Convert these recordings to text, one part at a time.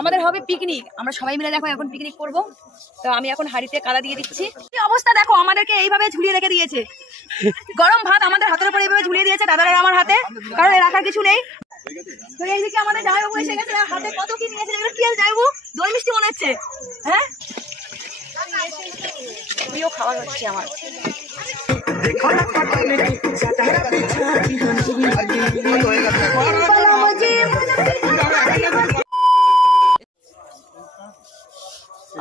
আমাদের হবে পিকনিক, আমরা সবাই মিলে দেখো এখন পিকনিক করব। তো আমি এখন হাড়িতে কাদা দিয়ে দিচ্ছি। কি অবস্থা দেখো, আমাদেরকে এইভাবে ঝুলিয়ে রেখে দিয়েছে। গরম ভাত আমাদের হাতের উপরে এইভাবে ঝুলিয়ে দিয়েছে দাদারা আমার হাতে, কারণ রাখার কিছু নেই। তো এইদিকে আমাদের জামাইবাবু এসে গেছে, হাতে কত কি নিয়েছে, এগুলো কি আর জামাইবাবু দই মিষ্টি মনে হচ্ছে। হ্যাঁ প্রিয় খাবার হচ্ছে আমার।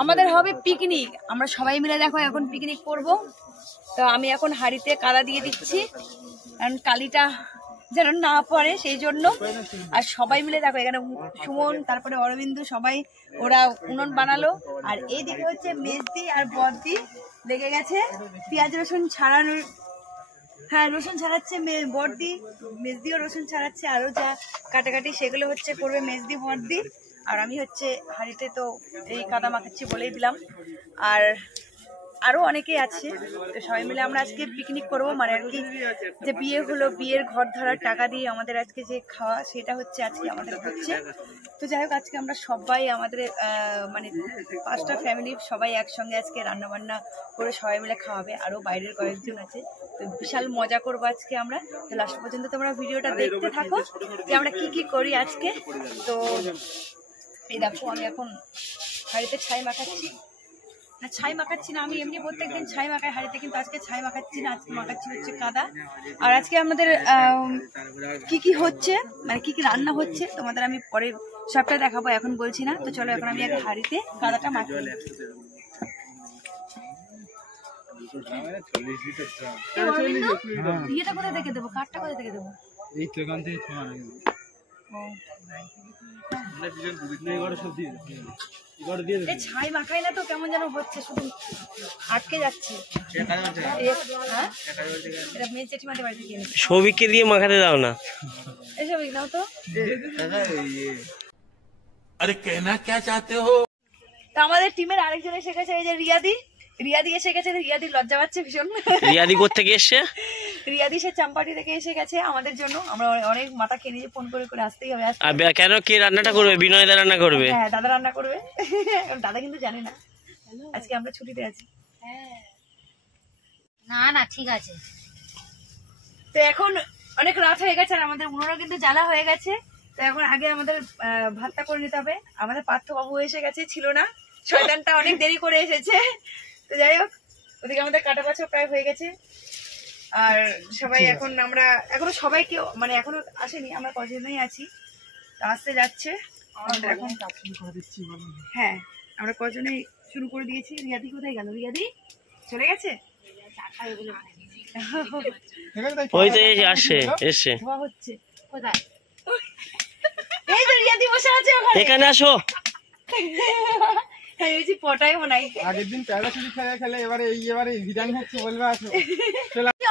আমাদের হবে পিকনিক, আমরা সবাই মিলে দেখো এখন পিকনিক করব। তো আমি এখন হাড়িতে কাদা দিয়ে দিচ্ছি, কারণ কালিটা যেন না পড়ে সেই জন্য। আর সবাই মিলে দেখো এখানে সুমন, তারপরে অরবিন্দু, সবাই ওরা উনুন বানালো। আর এইদিকে হচ্ছে মেজদি আর বড়দি লেগে গেছে পেঁয়াজ রসুন ছাড়ানোর। হ্যাঁ রসুন ছাড়াচ্ছে বড়দি, মেজদিও রসুন ছাড়াচ্ছে, আরো যা কাটাকাটি সেগুলো হচ্ছে করবে মেজদি বড়দি। আর আমি হচ্ছে হাঁড়িতে তো এই কাদা মাখাচ্ছি বলেই দিলাম। আর আরো অনেকেই আছে, তো সবাই মিলে আমরা আজকে পিকনিক করব। মানে আর কি যে বিয়ে হলো, বিয়ের ঘর ধরার টাকা দিয়ে আমাদের আজকে যে খাওয়া, সেটা হচ্ছে আজকে আমাদের হচ্ছে। তো যাই হোক আজকে আমরা সবাই আমাদের মানে 5টা ফ্যামিলির সবাই একসঙ্গে আজকে রান্না বান্না করে সবাই মিলে খাওয়াবে। আরো বাইরের কয়েকজন আছে, তো বিশাল মজা করবো আজকে আমরা। তো লাস্ট পর্যন্ত তোমরা ভিডিওটা দেখতে থাকো যে আমরা কি কি করি আজকে। তো এই দেখো আমি এখন হাঁড়িতে ছাই মাখাচ্ছি। না ছাই মাখাচ্ছি না, আমি এমনি প্রত্যেকদিন ছাই মাখাই হাঁড়িতে, কিন্তু আজকে ছাই মাখাচ্ছি না, আজকে মাখাচ্ছি হচ্ছে কাদা। আর আজকে আমাদের কি কি হচ্ছে, মানে কি কি রান্না হচ্ছে তোমাদের আমি পরে সবটা দেখাবো, এখন বলছি না। তো চলো এখন আমি এক হাঁড়িতে কাদাটা মাখি। ইয়েটা কোথায় থেকে দেবো, কাঠটা কোথায় থেকে দেবো? এই তো এখান থেকে ছাই মাখাই না তো কেমন যেন হচ্ছে, শুধু আটকে যাচ্ছে। সবিককে দিয়ে মাখাতে দাও না, সবিক দাও তো। আরে কেনা কে চাতে হো। তো আমাদের টিমের আরেকজন এসে গেছে, এই যে রিয়াদি। রিয়াদি এসে গেছে, রিয়াদি লজ্জা পাচ্ছে ভীষণ। রিয়াদি কোত্থেকে এসছে? রিয়াদি সে চাম্পাটি থেকে এসে গেছে আমাদের জন্য। আমরা অনেক মাথা খেয়ে নিয়ে ফোন করে করে আসতেই হবে। কেন, কে রান্নাটা করবে? বিনয় দা রান্না করবে? হ্যাঁ দাদা রান্না করবে, দাদা কিন্তু জানে না আজকে আমরা ছুটিতে আছি। না না ঠিক আছে। তো এখন অনেক রাত হয়ে গেছে, আর আমাদের উনুনও কিন্তু জ্বালা হয়ে গেছে। তো এখন আগে আমাদের ভাতটা করে নিতে হবে। আমাদের পার্থবাবু এসে গেছে, ছিল না, শয়তানটা অনেক দেরি করে এসেছে। তো যাই হোক ওদিকে আমাদের কাটা বাছা প্রায় হয়ে গেছে। আর সবাই এখন আমরা এখনো সবাই কেউ মানে এখনো আসেনি, আমরা কজনই আছি, আসতে যাচ্ছে। হ্যাঁ আমরা কজনেই শুরু করে দিয়েছি। রিয়াদি কোথায় গেল? রিয়াদি চলে গেছে, ওই তো আসছে এসছে। হচ্ছে কোথায়? এই তো রিয়াদি বসে আছে ওখানে। এখানে আসো।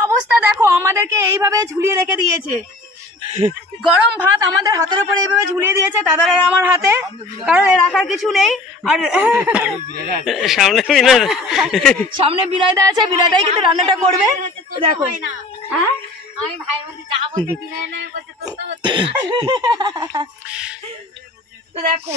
অবস্থা দেখো, আমাদেরকে এইভাবে ঝুলিয়ে রেখে দিয়েছে। গরম ভাত আমাদের হাতের উপরে এইভাবে ঝুলিয়ে দিয়েছে দাদারা আমার হাতে, কারণ রাখার কিছু নেই। আর সামনে বিনয়দা আছে, বিনয়দাই কিন্তু রান্নাটা করবে। দেখো আমি ভাইয়ের মধ্যে যা বলতে বিনয় না বলতে তোর তো হচ্ছে। তো দেখো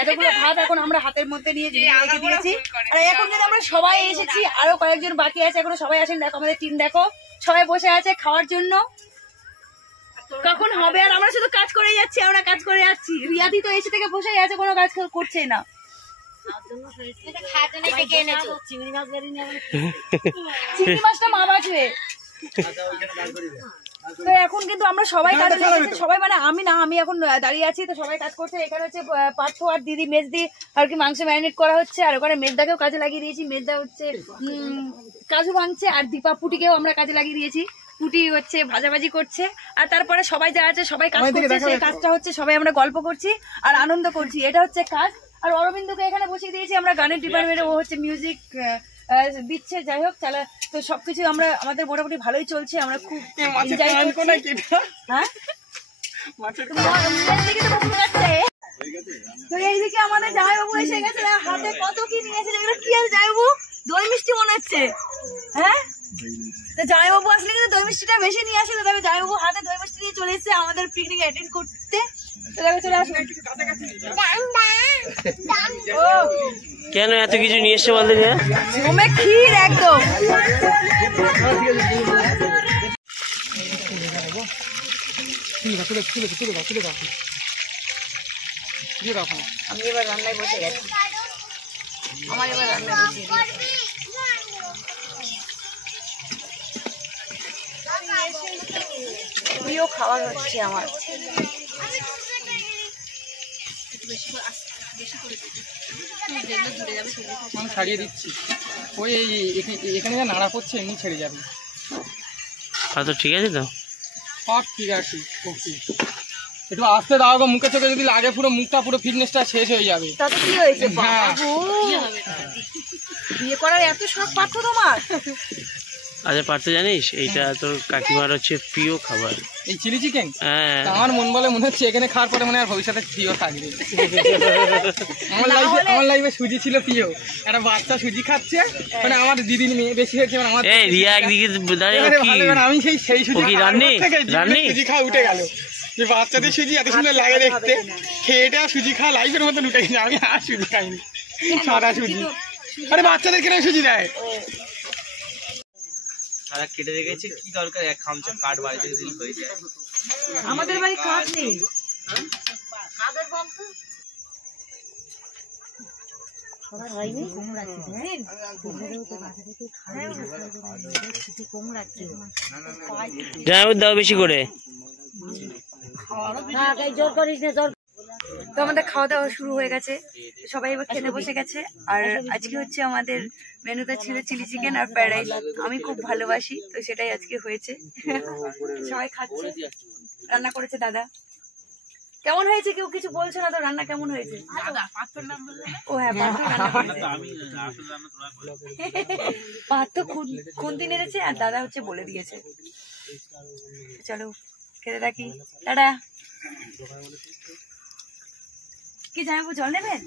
এতগুলো ভাত এখন আমরা হাতের মধ্যে নিয়ে রেখে দিয়েছি। আর এখন কিন্তু আমরা সবাই এসেছি, আরো কয়েকজন বাকি আছে, এখনো সবাই আসেন। দেখো আমাদের টিম দেখো, সবাই বসে আছে খাওয়ার জন্য। কখন হবে? আর আমরা শুধু কাজ করে যাচ্ছি, আমরা কাজ করে যাচ্ছি। রিয়াদি তো এসে থেকে বসেই আছে, কোনো কাজ করছে না। চিংড়ি মাছটা মা বাঁচবে। তো এখন কিন্তু আমরা সবাই কাজ করছি, সবাই মানে আমি না, আমি এখন দাঁড়িয়ে আছি। তো সবাই কাজ করছে। এখানে হচ্ছে পার্থ আর দিদি মেজদি আর কি মাংস ম্যারিনেট করা হচ্ছে। আর ওখানে মেজদাকেও কাজে লাগিয়ে দিয়েছি, মেজদা হচ্ছে কাজু ভাঙছে। আর দীপা পুটিকেও আমরা কাজে লাগিয়ে দিয়েছি, পুটি হচ্ছে ভাজাভাজি করছে। আর তারপরে সবাই যা আছে সবাই কাজ করছে, সেই কাজটা হচ্ছে সবাই আমরা গল্প করছি আর আনন্দ করছি, এটা হচ্ছে কাজ। আর অরবিন্দকে এখানে বসিয়ে দিয়েছি আমরা গানের ডিপার্টমেন্টে, ও হচ্ছে মিউজিক দিচ্ছে। যাই হোক চালা, তো সবকিছু আমরা আমাদের মোটামুটি ভালোই চলছে, আমরা খুব এনজয় করছি। হ্যাঁ তো এইদিকে আমাদের জামাইবাবু এসে গেছে, হাতে কত কি নিয়েছে, এগুলো কি আর জামাইবাবু দই মিষ্টি মনে হচ্ছে। হ্যাঁ তো জামাইবাবু আসলে কিন্তু দই মিষ্টিটা বেশি নিয়ে আসে, তবে জামাইবাবু হাতে দই মিষ্টি নিয়ে চলে এসেছে আমাদের পিকনিক অ্যাটেন্ড করতে। তো দেখো চলে আসুন। ও কেন এত কিছু নিয়ে এসছে বলতে যে জমে ক্ষীর একদম। আমি এবার রান্নায় বসে গেছি। আমার এবার রান্নায় বসে প্রিয় খাবার হচ্ছে আমার আমি ছাড়িয়ে দিচ্ছি। ওই এখানে যা নাড়া পড়ছে এমনি ছেড়ে যাবে। তো ঠিক আছে তো সব ঠিক আছে। একটু আস্তে দাও গো, মুখে চোখে যদি লাগে পুরো মুখটা পুরো ফিটনেসটা শেষ হয়ে যাবে। তাতে কি হয়েছে? হ্যাঁ। বিয়ে করার এত শখ পাচ্ছ তোমার? আচ্ছা পারতে জানিস এইটা তোর কাকিমার হচ্ছে প্রিয় খাবার এই চিলি চিকেন। হ্যাঁ আমার মনে হচ্ছে এখানে খাওয়ার পরে মনে হয় ভবিষ্যতে প্রিয় থাকবে। আমার লাইফে সুজি ছিল প্রিয়। একটা বাচ্চা সুজি খাচ্ছে, মানে আমার দিদির মেয়ে বেশি হয়েছে, মানে আমার এই রিয়া একদিকে দাঁড়িয়ে কি আমি সেই সুজি ও কি রান্নি সুজি খাওয়া উঠে গেল। যে বাচ্চাদের সুজি এত সুন্দর লাগে দেখতে, খেয়েটা সুজি খাওয়া লাইফের মতন উঠে গেছে। আমি আর সুজি খাইনি, সাদা সুজি। আরে বাচ্চাদের কেন সুজি দেয়? তারা কেটে রেখেছে, কি দরকার এক খামচা কাঠ বাড়িতে দিলে হয়ে যায়। আমাদের বাড়ি কাজ নেই। ড্রাইভার দাও বেশি করে। তো আমাদের খাওয়া দাওয়া শুরু হয়ে গেছে, সবাই এবার খেতে বসে গেছে। আর আজকে হচ্ছে আমাদের মেনুতে ছিল চিলি চিকেন আর ফ্রাইড রাইস। আমি খুব ভালোবাসি, তো সেটাই আজকে হয়েছে। সবাই খাচ্ছে। রান্না করেছে দাদা। কেমন হয়েছে? কেউ কিছু বলছে না তো, রান্না কেমন হয়েছে? ও হ্যাঁ, পার্থ রান্না করেছে। পার্থ খুন্তি নেড়েছে আর দাদা হচ্ছে বলে দিয়েছে। চলো খেতে থাকি। টাটা। কি জানাবো, জল নেবেন?